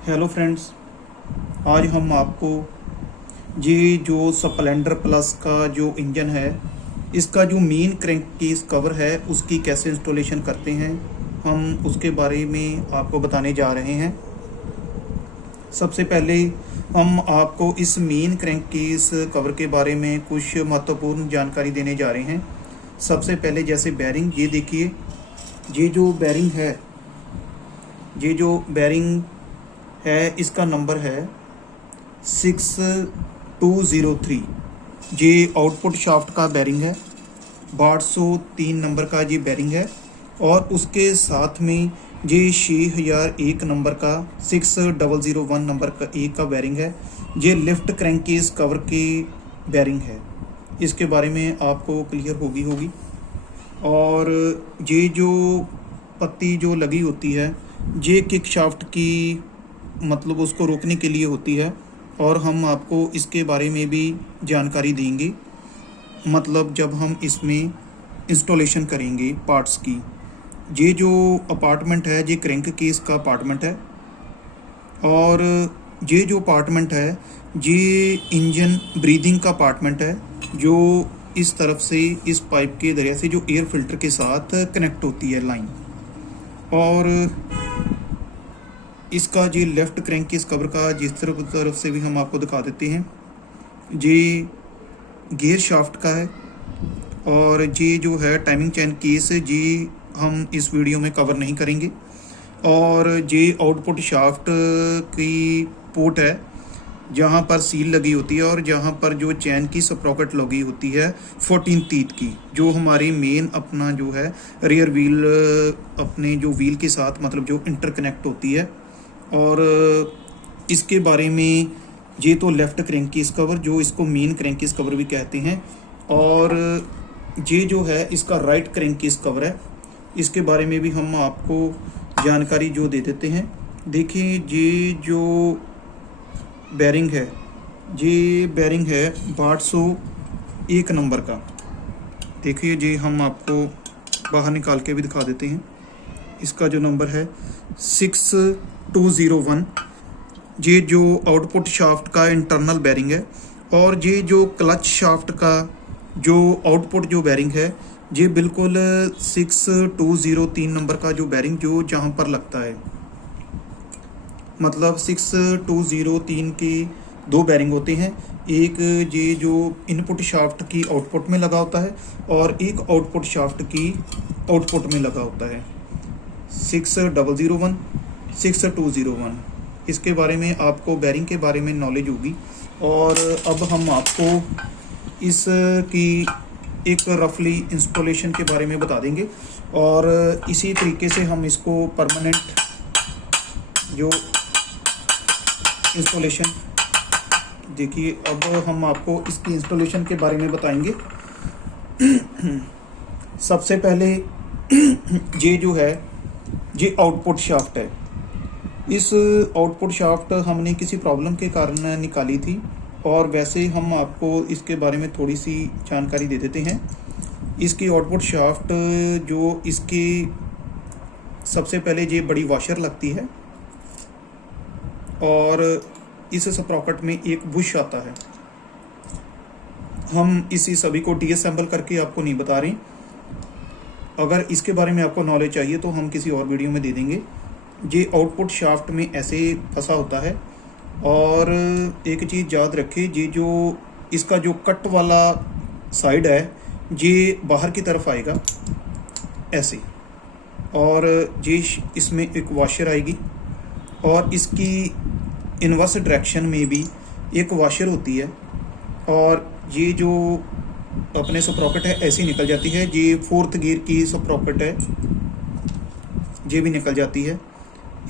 Hello friends, आज हम आपको ये जो स्प्लेंडर प्लस का जो इंजन है, इसका जो मेन क्रैंक केस कवर है उसकी कैसे इंस्टॉलेशन करते हैं, हम उसके बारे में आपको बताने जा रहे हैं। सबसे पहले हम आपको इस मेन क्रैंक केस कवर के बारे में कुछ महत्वपूर्ण जानकारी देने जा रहे हैं। सबसे पहले जैसे बैरिंग, ये देखिए, ये जो बैरिंग है, ये जो बैरिंग है इसका नंबर है 6203। ये आउटपुट शाफ्ट का बैरिंग है, 1203 नंबर का ये बैरिंग है। और उसके साथ में ये 6001 नंबर का 6001 नंबर का एक का बैरिंग है। ये लिफ्ट क्रैंकेस कवर की बैरिंग है, इसके बारे में आपको क्लियर होगी। और ये जो पत्ती जो लगी होती है, ये किक शाफ्ट की मतलब उसको रोकने के लिए होती है, और हम आपको इसके बारे में भी जानकारी देंगे, मतलब जब हम इसमें इंस्टॉलेशन करेंगे पार्ट्स की। ये जो अपार्टमेंट है ये क्रैंक केस का अपार्टमेंट है, और ये जो अपार्टमेंट है ये इंजन ब्रीदिंग का अपार्टमेंट है, जो इस तरफ से इस पाइप के जरिए से जो एयर फिल्टर के साथ कनेक्ट होती है लाइन। और इसका जी लेफ्ट क्रैंक केस कवर का जिस तरफ से भी हम आपको दिखा देते हैं, ये गियर शाफ्ट का है। और ये जो है टाइमिंग चैन केस, जी हम इस वीडियो में कवर नहीं करेंगे। और ये आउटपुट शाफ्ट की पोर्ट है, जहाँ पर सील लगी होती है और जहाँ पर जो चैन की स्प्रॉकेट लगी होती है 14 तीत की, जो हमारी मेन अपना जो है रियर व्हील अपने जो व्हील के साथ मतलब जो इंटरकनेक्ट होती है। और इसके बारे में ये तो लेफ़्ट क्रैंक केस कवर, जो इसको मेन क्रैंक केस कवर भी कहते हैं। और ये जो है इसका राइट क्रैंक केस कवर है, इसके बारे में भी हम आपको जानकारी जो दे देते हैं। देखिए, ये जो बैरिंग है, ये बैरिंग है 1201 नंबर का। देखिए, ये हम आपको बाहर निकाल के भी दिखा देते हैं। इसका जो नंबर है 6201। ये जो आउटपुट शाफ्ट का इंटरनल बैरिंग है। और ये जो क्लच शाफ्ट का जो आउटपुट जो बैरिंग है, ये बिल्कुल 6203 नंबर का जो बैरिंग जो जहाँ पर लगता है, मतलब 6203 के दो बैरिंग होते हैं। एक ये जो इनपुट शाफ्ट की आउटपुट में लगा होता है, और एक आउटपुट शाफ्ट की आउटपुट में लगा होता है 6001 6201। इसके बारे में आपको बैरिंग के बारे में नॉलेज होगी। और अब हम आपको इसकी एक रफली इंस्टॉलेशन के बारे में बता देंगे, और इसी तरीके से हम इसको परमानेंट जो इंस्टॉलेशन, देखिए अब हम आपको इसकी इंस्टॉलेशन के बारे में बताएंगे। सबसे पहले ये जो है ये आउटपुट शाफ्ट है। इस आउटपुट शाफ्ट हमने किसी प्रॉब्लम के कारण निकाली थी, और वैसे हम आपको इसके बारे में थोड़ी सी जानकारी दे देते हैं। इसकी आउटपुट शाफ्ट जो इसकी सबसे पहले ये बड़ी वॉशर लगती है, और इस स्प्रॉकेट में एक बुश आता है। हम इसी सभी को डीअसेंबल करके आपको नहीं बता रहे, अगर इसके बारे में आपको नॉलेज चाहिए तो हम किसी और वीडियो में दे देंगे। ये आउटपुट शाफ्ट में ऐसे फंसा होता है। और एक चीज़ याद रखें, ये जो इसका जो कट वाला साइड है ये बाहर की तरफ आएगा ऐसे, और ये इसमें एक वॉशर आएगी, और इसकी इनवर्स डायरेक्शन में भी एक वॉशर होती है। और ये जो अपने स्प्रॉकेट है ऐसी निकल जाती है। ये 4th गियर की स्प्रॉकेट है, ये भी निकल जाती है।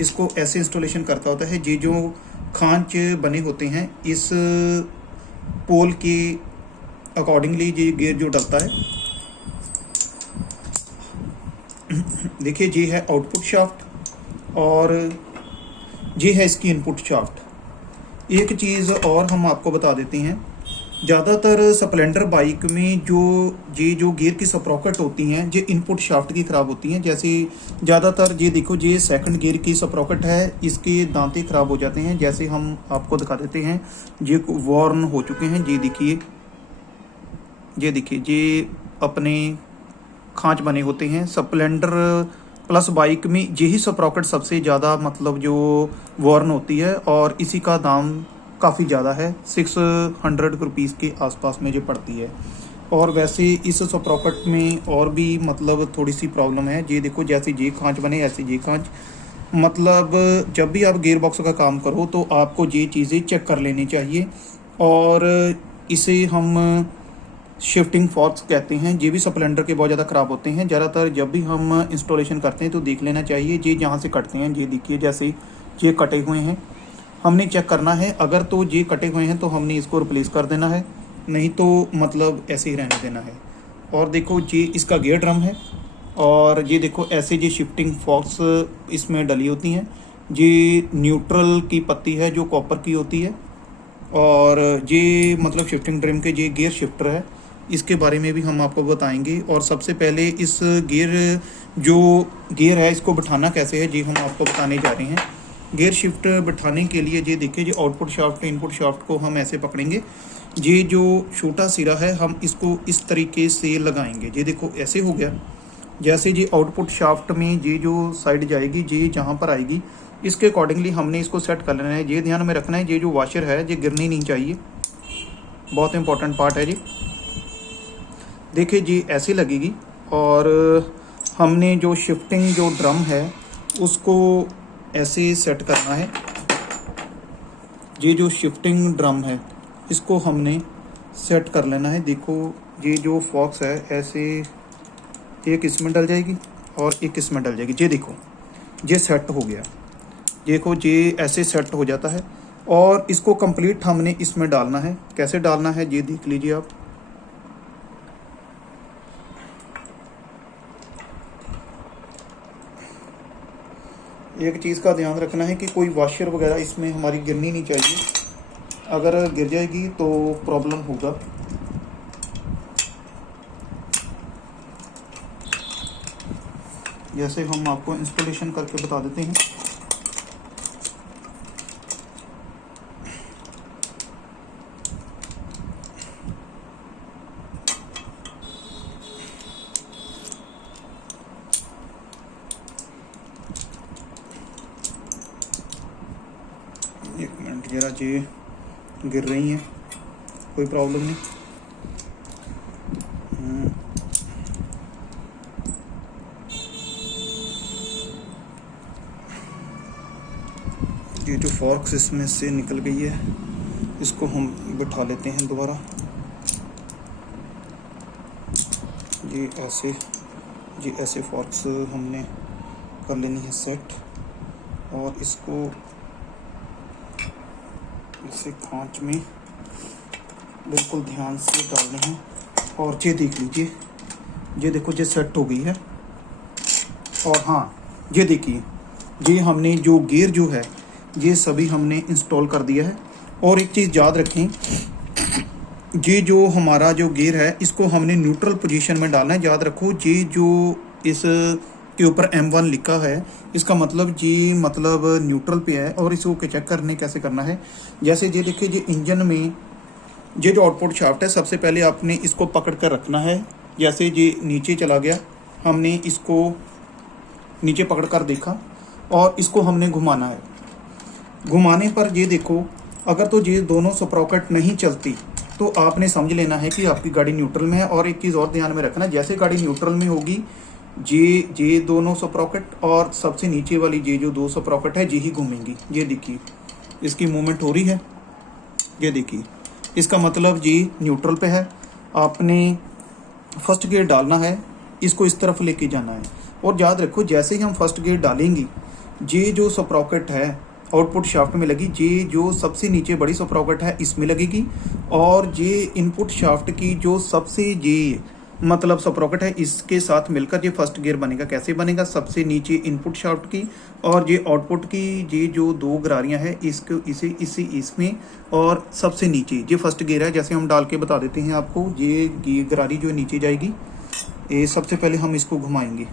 इसको ऐसे इंस्टॉलेशन करता होता है। ये जो खांच बने होते हैं इस पोल के अकॉर्डिंगली ये गियर जो डलता है। देखिए, ये है आउटपुट शाफ्ट, और ये है इसकी इनपुट शाफ्ट। एक चीज़ और हम आपको बता देते हैं, ज़्यादातर स्प्लेंडर बाइक में जो गियर की स्प्रॉकेट होती हैं ये इनपुट शाफ्ट की ख़राब होती हैं। जैसे ज़्यादातर ये देखो, ये सेकंड गियर की स्प्रॉकेट है, इसके दांते ख़राब हो जाते हैं। जैसे हम आपको दिखा देते हैं, ये वॉर्न हो चुके हैं। ये देखिए, ये अपने खांच बने होते हैं। स्प्लेंडर प्लस बाइक में यही स्प्रॉकेट सबसे ज़्यादा मतलब जो वॉर्न होती है, और इसी का दाम काफ़ी ज़्यादा है, 600 रुपीज़ के आसपास में जो पड़ती है। और वैसे इस स्प्रॉकेट में और भी मतलब थोड़ी सी प्रॉब्लम है। ये देखो, जैसे ये खांच बने ऐसे ये खांच, मतलब जब भी आप गियर बॉक्स का काम करो तो आपको ये चीज़ें चेक कर लेनी चाहिए। और इसे हम शिफ्टिंग फॉर्क्स कहते हैं। ये भी स्प्लेंडर के बहुत ज़्यादा ख़राब होते हैं। ज़्यादातर जब भी हम इंस्टॉलेशन करते हैं तो देख लेना चाहिए, ये जहाँ से कटते हैं, ये देखिए जैसे ये कटे हुए हैं, हमने चेक करना है। अगर तो ये कटे हुए हैं तो हमने इसको रिप्लेस कर देना है, नहीं तो मतलब ऐसे ही रहने देना है। और देखो, ये इसका गियर ड्रम है, और ये देखो ऐसे ये शिफ्टिंग फॉक्स इसमें डली होती हैं। ये न्यूट्रल की पत्ती है जो कॉपर की होती है, और ये मतलब शिफ्टिंग ड्रम के ये गियर शिफ्टर है, इसके बारे में भी हम आपको बताएंगे। और सबसे पहले इस गियर है इसको बिठाना कैसे है जी हम आपको बताने जा रहे हैं। गियर शिफ्ट बिठाने के लिए ये देखिए, जो आउटपुट शाफ्ट इनपुट शाफ्ट को हम ऐसे पकड़ेंगे। ये जो छोटा सिरा है हम इसको इस तरीके से लगाएंगे। ये देखो ऐसे हो गया। जैसे ये आउटपुट शाफ्ट में ये जो साइड जाएगी, ये जहाँ पर आएगी, इसके अकॉर्डिंगली हमने इसको सेट कर लेना है। ये ध्यान में रखना है, ये जो वॉशर है ये गिरनी नहीं चाहिए, बहुत इंपॉर्टेंट पार्ट है जी। देखिए जी ऐसे लगेगी। और हमने जो शिफ्टिंग जो ड्रम है उसको ऐसे सेट करना है। ये जो शिफ्टिंग ड्रम है इसको हमने सेट कर लेना है। देखो, ये जो फॉक्स है ऐसे एक इसमें डल जाएगी और एक इसमें डल जाएगी। ये देखो, ये सेट हो गया। देखो, ये ऐसे सेट हो जाता है। और इसको कंप्लीट हमने इसमें डालना है। कैसे डालना है ये देख लीजिए आप। एक चीज़ का ध्यान रखना है कि कोई वॉशर वगैरह इसमें हमारी गिरनी नहीं चाहिए, अगर गिर जाएगी तो प्रॉब्लम होगा। जैसे हम आपको इंस्टॉलेशन करके बता देते हैं। एक मिनट, जरा ये गिर रही हैं, कोई प्रॉब्लम नहीं। ये जो फॉर्क्स इसमें से निकल गई है, इसको हम बिठा लेते हैं दोबारा। ये ऐसे फॉर्क्स हमने कर लेनी है सेट, और इसको इसे खांच में बिल्कुल ध्यान से डालने हैं। और ये देख लीजिए, ये देखो ये सेट हो गई है। और हाँ, ये देखिए, ये हमने जो गियर जो है ये सभी हमने इंस्टॉल कर दिया है। और एक चीज़ याद रखें, ये जो हमारा जो गियर है इसको हमने न्यूट्रल पोजीशन में डालना है। याद रखो, ये जो इस के ऊपर M1 लिखा है, इसका मतलब ये मतलब न्यूट्रल पे है। और इसको चेक करने कैसे करना है, जैसे ये देखिए, ये इंजन में ये जो आउटपुट शाफ्ट है, सबसे पहले आपने इसको पकड़ कर रखना है। जैसे ये नीचे चला गया, हमने इसको नीचे पकड़ कर देखा और इसको हमने घुमाना है। घुमाने पर ये देखो, अगर तो ये दोनों स्प्रॉकेट नहीं चलती तो आपने समझ लेना है कि आपकी गाड़ी न्यूट्रल में है। और एक चीज़ और ध्यान में रखना, जैसे गाड़ी न्यूट्रल में होगी, ये दोनों स्प्रॉकेट और सबसे नीचे वाली ये जो दो स्प्रॉकेट है ये ही घूमेंगी। ये देखिए, इसकी मूवमेंट हो रही है, ये देखिए, इसका मतलब ये न्यूट्रल पे है। आपने फर्स्ट गियर डालना है, इसको इस तरफ लेके जाना है। और याद रखो, जैसे ही हम फर्स्ट गियर डालेंगे, ये जो स्प्रॉकेट है आउटपुट शाफ्ट में लगी, ये जो सबसे नीचे बड़ी स्प्रॉकेट है इसमें लगेगी। और ये इनपुट शाफ्ट की जो सबसे ये मतलब स्प्रॉकेट है, इसके साथ मिलकर ये फर्स्ट गियर बनेगा। कैसे बनेगा? सबसे नीचे इनपुट शाफ्ट की और ये आउटपुट की ये जो दो गरारियां हैं इसको इसे इसमें, और सबसे नीचे ये फर्स्ट गियर है। जैसे हम डाल के बता देते हैं आपको, ये गरारी जो नीचे जाएगी, ये सबसे पहले हम इसको घुमाएंगे,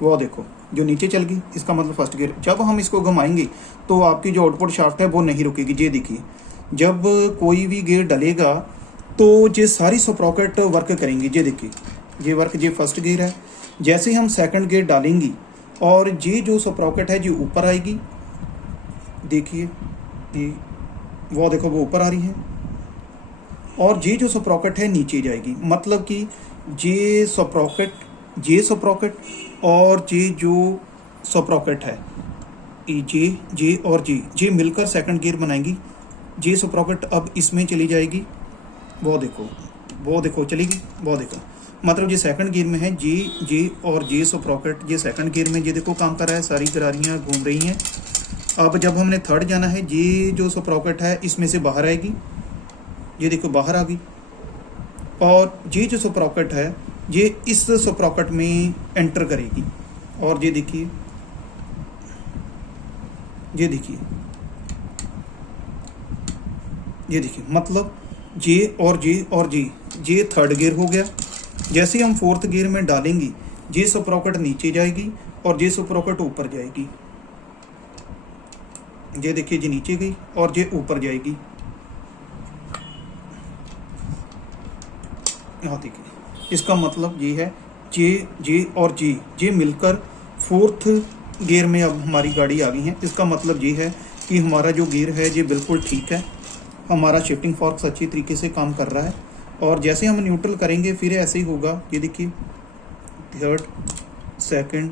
वो देखो जो नीचे चल गई, इसका मतलब फर्स्ट गियर। जब हम इसको घुमाएंगे तो आपकी जो आउटपुट शाफ्ट है वो नहीं रुकेगी। ये देखिए, जब कोई भी गियर डलेगा तो ये सारी स्प्रॉकेट वर्क करेंगी। ये देखिए, ये फर्स्ट गियर है। जैसे हम सेकंड गियर डालेंगी और ये जो स्प्रॉकेट है ये ऊपर आएगी, देखिए ये, वो देखो वो ऊपर आ रही है, और ये जो स्प्रॉकेट है नीचे जाएगी। मतलब कि ये स्प्रॉकेट और ये जो स्प्रॉकेट है, जे और जे मिलकर सेकंड गियर बनाएंगी। जे स्प्रॉकेट अब इसमें चली जाएगी, वो देखो चलेगी, वो देखो, मतलब ये सेकंड गियर में है। जे और जे स्प्रॉकेट ये सेकंड गियर में, ये देखो काम कर रहा है, सारी गरारियाँ घूम रही हैं। अब जब हमने थर्ड जाना है, ये जो स्प्रॉकेट है इसमें से बाहर आएगी, ये देखो बाहर आ गई, और ये जो स्प्रॉकेट है ये इस स्प्रॉकेट में एंटर करेगी। और ये देखिए, मतलब जे और जे थर्ड गियर हो गया। जैसे हम फोर्थ गियर में डालेंगे, जे स्प्रॉकेट नीचे जाएगी और जे स्प्रॉकेट ऊपर जाएगी। ये देखिए, जे नीचे गई और जे ऊपर जाएगी। यहाँ देखिए, इसका मतलब ये है जे और जे मिलकर फोर्थ गियर में अब हमारी गाड़ी आ गई है। इसका मतलब ये है कि हमारा जो गियर है ये बिल्कुल ठीक है, हमारा शिफ्टिंग फॉर्क्स अच्छी तरीके से काम कर रहा है। और जैसे हम न्यूट्रल करेंगे फिर ऐसे ही होगा। ये देखिए, थर्ड, सेकंड,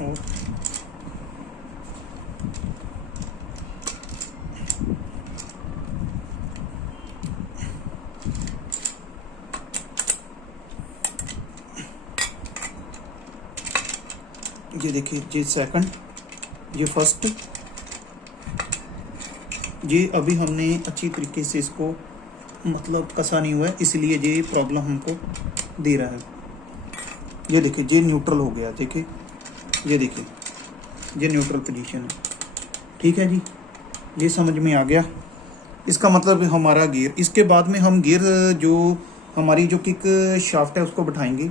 और ये देखिए, ये सेकंड, ये फर्स्ट, ये अभी हमने अच्छी तरीके से इसको मतलब कसा नहीं हुआ है, इसलिए ये प्रॉब्लम हमको दे रहा है। ये देखिए, ये न्यूट्रल हो गया। देखिए, ये देखिए, ये न्यूट्रल पोजीशन है। ठीक है जी, ये समझ में आ गया। इसका मतलब हमारा गियर, इसके बाद में हम गियर जो हमारी जो किक शाफ्ट है उसको बैठाएंगे।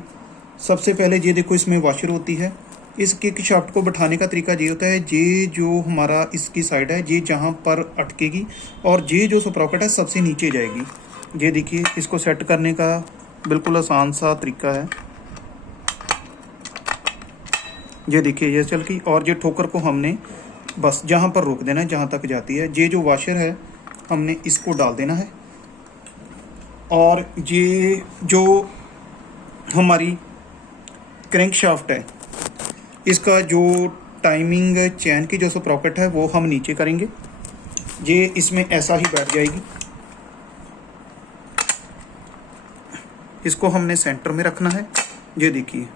सबसे पहले ये देखो, इसमें वॉशर होती है। इस किक शाफ्ट को बैठाने का तरीका ये होता है, ये जो हमारा इसकी साइड है ये जहाँ पर अटकेगी और ये जो स्प्रॉकेट है सबसे नीचे जाएगी। ये देखिए, इसको सेट करने का बिल्कुल आसान सा तरीका है। ये देखिए, ये चल गई, और ये ठोकर को हमने बस जहाँ पर रोक देना है जहाँ तक जाती है। ये जो वॉशर है हमने इसको डाल देना है, और ये जो हमारी क्रैंक शाफ्ट है इसका जो टाइमिंग चैन की जो स्प्रॉकेट है वो हम नीचे करेंगे। ये इसमें ऐसा ही बैठ जाएगी। इसको हमने सेंटर में रखना है। ये देखिए,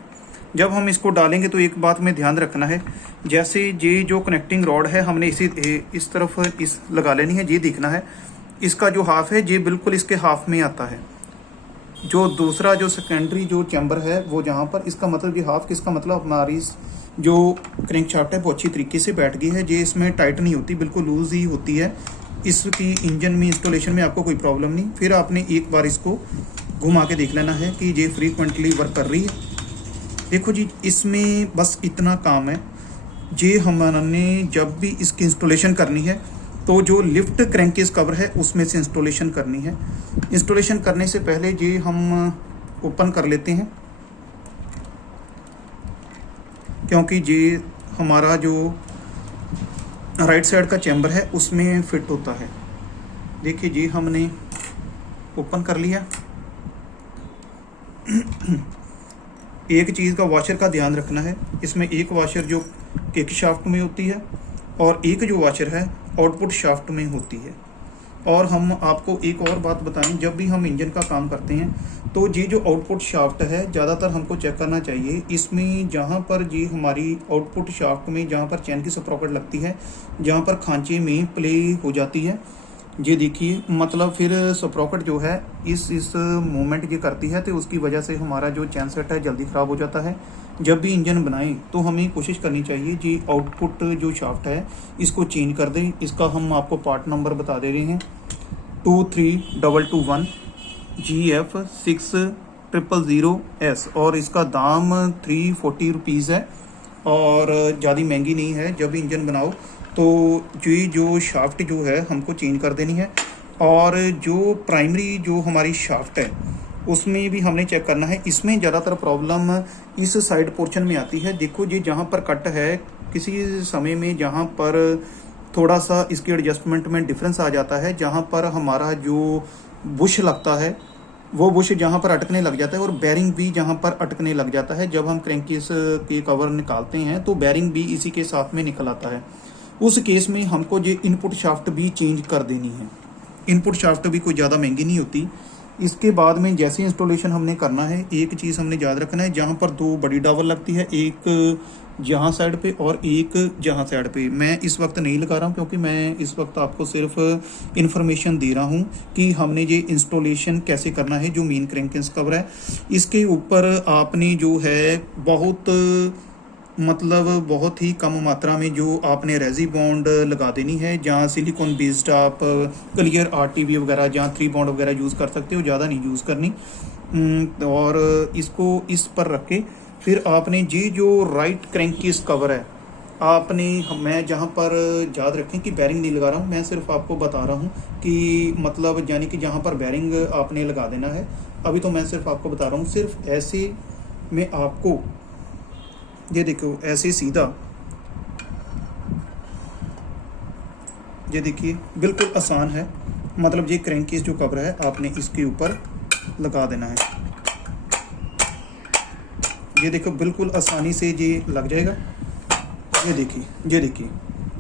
जब हम इसको डालेंगे तो एक बात में ध्यान रखना है, जैसे ये जो कनेक्टिंग रॉड है हमने इस तरफ इस लगा लेनी है। ये देखना है, इसका जो हाफ है ये बिल्कुल इसके हाफ में आता है। जो दूसरा जो सेकेंडरी जो चैम्बर है वो जहाँ पर, इसका मतलब ये हाफ, किसका मतलब हमारी जो क्रैंक शाफ्ट है वो अच्छी तरीके से बैठ गई है। ये इसमें टाइट नहीं होती, बिल्कुल लूज ही होती है। इसकी इंजन में इंस्टॉलेशन में आपको कोई प्रॉब्लम नहीं। फिर आपने एक बार इसको घुमा के देख लेना है कि ये फ्रीक्वेंटली वर्क कर रही है। देखो जी, इसमें बस इतना काम है। ये हमने जब भी इसकी इंस्टॉलेशन करनी है तो जो लिफ्ट क्रैंकेज कवर है उसमें से इंस्टॉलेशन करनी है। इंस्टॉलेशन करने से पहले ये हम ओपन कर लेते हैं, क्योंकि ये हमारा जो राइट साइड का चैम्बर है उसमें फिट होता है। देखिए जी, हमने ओपन कर लिया। एक चीज़ का वॉशर का ध्यान रखना है, इसमें एक वॉशर जो किक शाफ्ट में होती है और एक जो वॉशर है आउटपुट शाफ्ट में होती है। और हम आपको एक और बात बताएं, जब भी हम इंजन का काम करते हैं तो ये जो आउटपुट शाफ्ट है ज़्यादातर हमको चेक करना चाहिए। इसमें जहाँ पर ये हमारी आउटपुट शाफ्ट में जहाँ पर चैन की स्प्रॉकेट लगती है, जहाँ पर खांचे में प्ले हो जाती है, ये देखिए मतलब फिर स्प्रॉकेट जो है इस मूवमेंट ये करती है तो उसकी वजह से हमारा जो चैन सेट है जल्दी ख़राब हो जाता है। जब भी इंजन बनाएं तो हमें कोशिश करनी चाहिए जी आउटपुट जो शाफ्ट है इसको चेंज कर दें। इसका हम आपको पार्ट नंबर बता दे रहे हैं 23221 GF6000S और इसका दाम 340 रुपीज़ है और ज़्यादा महंगी नहीं है। जब इंजन बनाओ तो ये जो शाफ्ट जो है हमको चेंज कर देनी है और जो प्राइमरी जो हमारी शाफ्ट है उसमें भी हमने चेक करना है। इसमें ज़्यादातर प्रॉब्लम इस साइड पोर्शन में आती है। देखो जी जहाँ पर कट है किसी समय में जहाँ पर थोड़ा सा इसके एडजस्टमेंट में डिफरेंस आ जाता है, जहाँ पर हमारा जो बुश लगता है वो बुश जहाँ पर अटकने लग जाता है और बेरिंग भी जहाँ पर अटकने लग जाता है। जब हम क्रैंकीस के कवर निकालते हैं तो बेरिंग भी इसी के साथ में निकल आता है। उस केस में हमको ये इनपुट शाफ्ट भी चेंज कर देनी है। इनपुट शाफ्ट भी कोई ज़्यादा महंगी नहीं होती। इसके बाद में जैसे इंस्टॉलेशन हमने करना है एक चीज़ हमने याद रखना है, जहाँ पर दो बड़ी डावल लगती है, एक जहाँ साइड पे और एक जहाँ साइड पे। मैं इस वक्त नहीं लगा रहा हूँ क्योंकि मैं इस वक्त आपको सिर्फ इन्फॉर्मेशन दे रहा हूँ कि हमने ये इंस्टॉलेशन कैसे करना है। जो मेन क्रैंकेस कवर है इसके ऊपर आपने जो है बहुत ही कम मात्रा में जो आपने रेजी बॉन्ड लगा देनी है। जहाँ सिलिकॉन बेस्ड आप क्लियर RTV वगैरह जहाँ 3 बॉन्ड वगैरह यूज़ कर सकते हो, ज़्यादा नहीं यूज़ करनी। और इसको इस पर रख के फिर आपने ये जो राइट क्रैंकीस कवर है आपने, मैं जहाँ पर याद रखें कि बेरिंग नहीं लगा रहा हूँ, मैं सिर्फ आपको बता रहा हूँ कि मतलब यानी कि जहाँ पर बेरिंग आपने लगा देना है। अभी तो मैं सिर्फ आपको बता रहा हूँ। सिर्फ ऐसे में आपको ये देखो ऐसे सीधा, ये देखिए बिल्कुल आसान है। मतलब ये क्रैंकीस जो कवर है आपने इसके ऊपर लगा देना है। ये देखो बिल्कुल आसानी से ये लग जाएगा। ये देखिए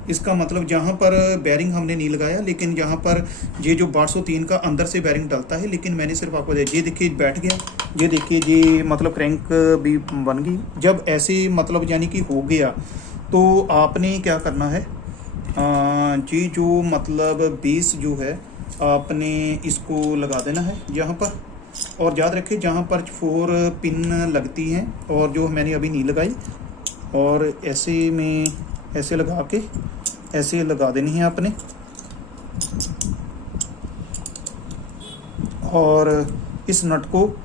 इसका मतलब जहाँ पर बेरिंग हमने नहीं लगाया, लेकिन जहाँ पर ये जो 1203 का अंदर से बेरिंग डलता है, लेकिन मैंने सिर्फ आपको ये देखिए बैठ गया। ये देखिए ये मतलब क्रैंक भी बन गई। जब ऐसे मतलब यानी कि हो गया तो आपने क्या करना है, जी जो मतलब बेस जो है आपने इसको लगा देना है यहाँ पर। और याद रखें जहाँ पर 4 पिन लगती हैं और जो मैंने अभी नहीं लगाई, और ऐसे में ऐसे लगा के ऐसे लगा देनी है आपने। और इस नट को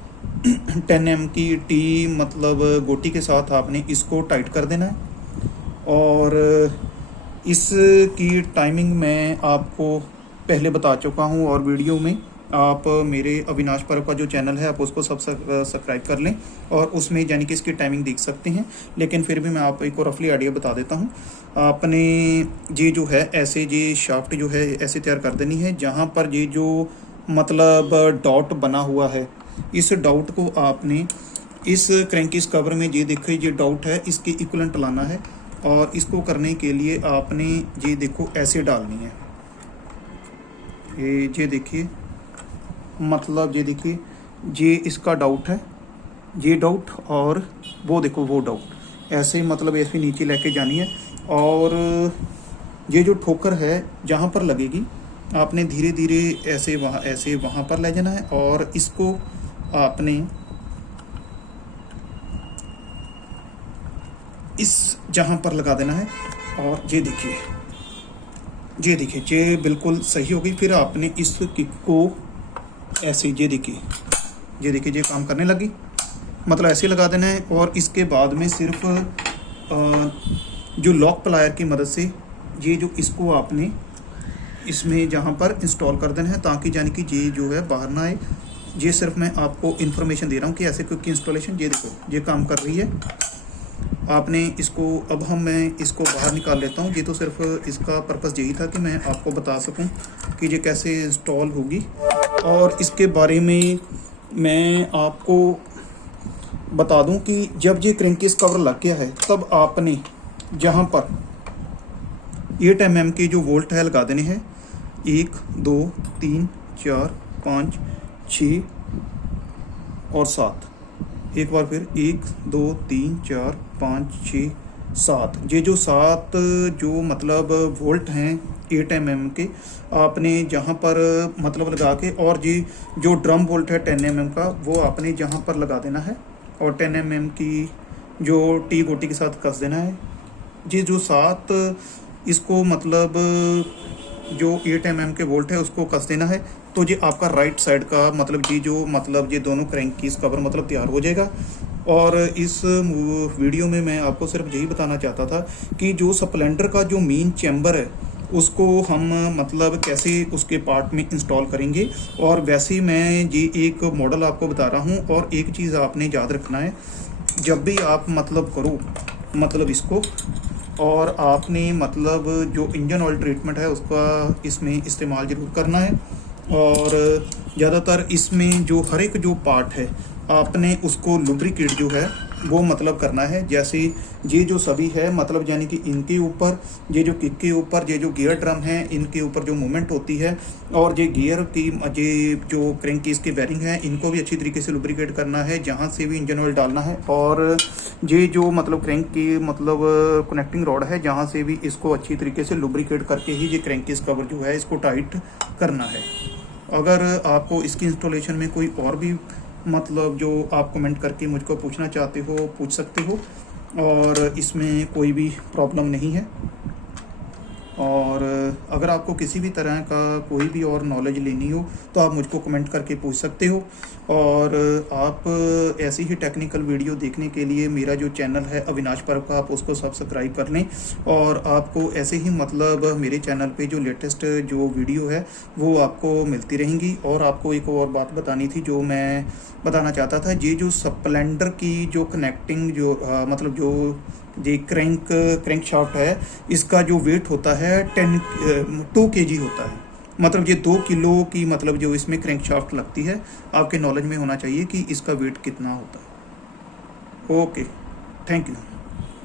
10 mm की टी मतलब गोटी के साथ आपने इसको टाइट कर देना है। और इसकी टाइमिंग मैं आपको पहले बता चुका हूँ और वीडियो में आप मेरे अविनाश परब का जो चैनल है आप उसको सब्सक्राइब कर लें और उसमें यानी कि इसकी टाइमिंग देख सकते हैं। लेकिन फिर भी मैं आपको रफली आइडिया बता देता हूँ। आपने ये जो है ऐसे ये शाफ्ट जो है ऐसे तैयार कर देनी है। जहाँ पर ये जो मतलब डॉट बना हुआ है, इस डॉट को आपने इस क्रैंकीस कवर में ये देखिए ये डॉट है इसके इक्वलेंट लाना है। और इसको करने के लिए आपने ये देखो ऐसे डालनी है। ये देखिए मतलब ये देखिए ये इसका डाउट है, ये डाउट और वो देखो वो डाउट, ऐसे मतलब ऐसे नीचे लेके जानी है। और ये जो ठोकर है जहाँ पर लगेगी आपने धीरे धीरे ऐसे वहाँ पर ले जाना है और इसको आपने इस जहाँ पर लगा देना है। और ये देखिए ये बिल्कुल सही होगी। फिर आपने इस किक को ऐसे ये देखिए ये काम करने लगी, मतलब ऐसे लगा देना है। और इसके बाद में सिर्फ जो लॉक प्लायर की मदद से ये जो इसको आपने इसमें जहाँ पर इंस्टॉल कर देना है ताकि यानी कि ये जो है बाहर ना आए। ये सिर्फ मैं आपको इन्फॉर्मेशन दे रहा हूँ कि ऐसे क्योंकि इंस्टॉलेशन ये देखो ये काम कर रही है। आपने इसको अब मैं इसको बाहर निकाल लेता हूँ। ये तो सिर्फ इसका पर्पस यही था कि मैं आपको बता सकूँ कि ये कैसे इंस्टॉल होगी। और इसके बारे में मैं आपको बता दूं कि जब ये क्रैंकीस कवर लग गया है तब आपने जहाँ पर 8 mm के जो वोल्ट है लगा देने हैं। 1 2 3 4 5 6 और 7। एक बार फिर 1 2 3 4 5 6 7, ये जो 7 जो मतलब वोल्ट हैं 8 mm के, आपने जहाँ पर मतलब लगा के, और जी जो ड्रम वोल्ट है 10 mm का, वो आपने जहाँ पर लगा देना है और 10 mm की जो टी गोटी के साथ कस देना है। ये जो 7 इसको मतलब जो 8 mm के वोल्ट है उसको कस देना है, तो ये आपका राइट साइड का मतलब जी जो मतलब ये दोनों क्रैंक कीज कवर मतलब तैयार हो जाएगा। और इस वीडियो में मैं आपको सिर्फ यही बताना चाहता था कि जो स्प्लेंडर का जो मेन चैम्बर है उसको हम मतलब कैसे उसके पार्ट में इंस्टॉल करेंगे, और वैसे ही मैं ये एक मॉडल आपको बता रहा हूँ। और एक चीज़ आपने याद रखना है, जब भी आप मतलब करो मतलब इसको, और आपने मतलब जो इंजन ऑयल ट्रीटमेंट है उसका इसमें इस्तेमाल ज़रूर करना है। और ज़्यादातर इसमें जो हर एक जो पार्ट है आपने उसको लुब्रिकेट जो है वो मतलब करना है। जैसे ये जो सभी है मतलब यानी कि इनके ऊपर, ये जो किक के ऊपर, ये जो गियर ड्रम है इनके ऊपर जो मूवमेंट होती है, और ये गियर की ये जो क्रैंक कीज की बेरिंग है इनको भी अच्छी तरीके से लुब्रिकेट करना है, जहाँ से भी इंजन ऑयल डालना है। और ये जो मतलब क्रैंक की मतलब कनेक्टिंग रॉड है, जहाँ से भी इसको अच्छी तरीके से लुब्रिकेट करके ही ये क्रैंक कीज कवर जो है इसको टाइट करना है। अगर आपको इसकी इंस्टॉलेशन में कोई और भी मतलब जो आप कमेंट करके मुझको पूछना चाहते हो पूछ सकते हो, और इसमें कोई भी प्रॉब्लम नहीं है। और अगर आपको किसी भी तरह का कोई भी और नॉलेज लेनी हो तो आप मुझको कमेंट करके पूछ सकते हो। और आप ऐसी ही टेक्निकल वीडियो देखने के लिए मेरा जो चैनल है अविनाश परब का, आप उसको सब्सक्राइब कर लें। और आपको ऐसे ही मतलब मेरे चैनल पे जो लेटेस्ट जो वीडियो है वो आपको मिलती रहेंगी। और आपको एक और बात बतानी थी जो मैं बताना चाहता था, ये जो स्प्लेंडर की जो कनेक्टिंग जो मतलब जो ये क्रैंक शाफ्ट है, इसका जो वेट होता है 2 kg होता है। मतलब ये 2 किलो की मतलब जो इसमें क्रैंक शाफ्ट लगती है, आपके नॉलेज में होना चाहिए कि इसका वेट कितना होता है। Okay, thank you.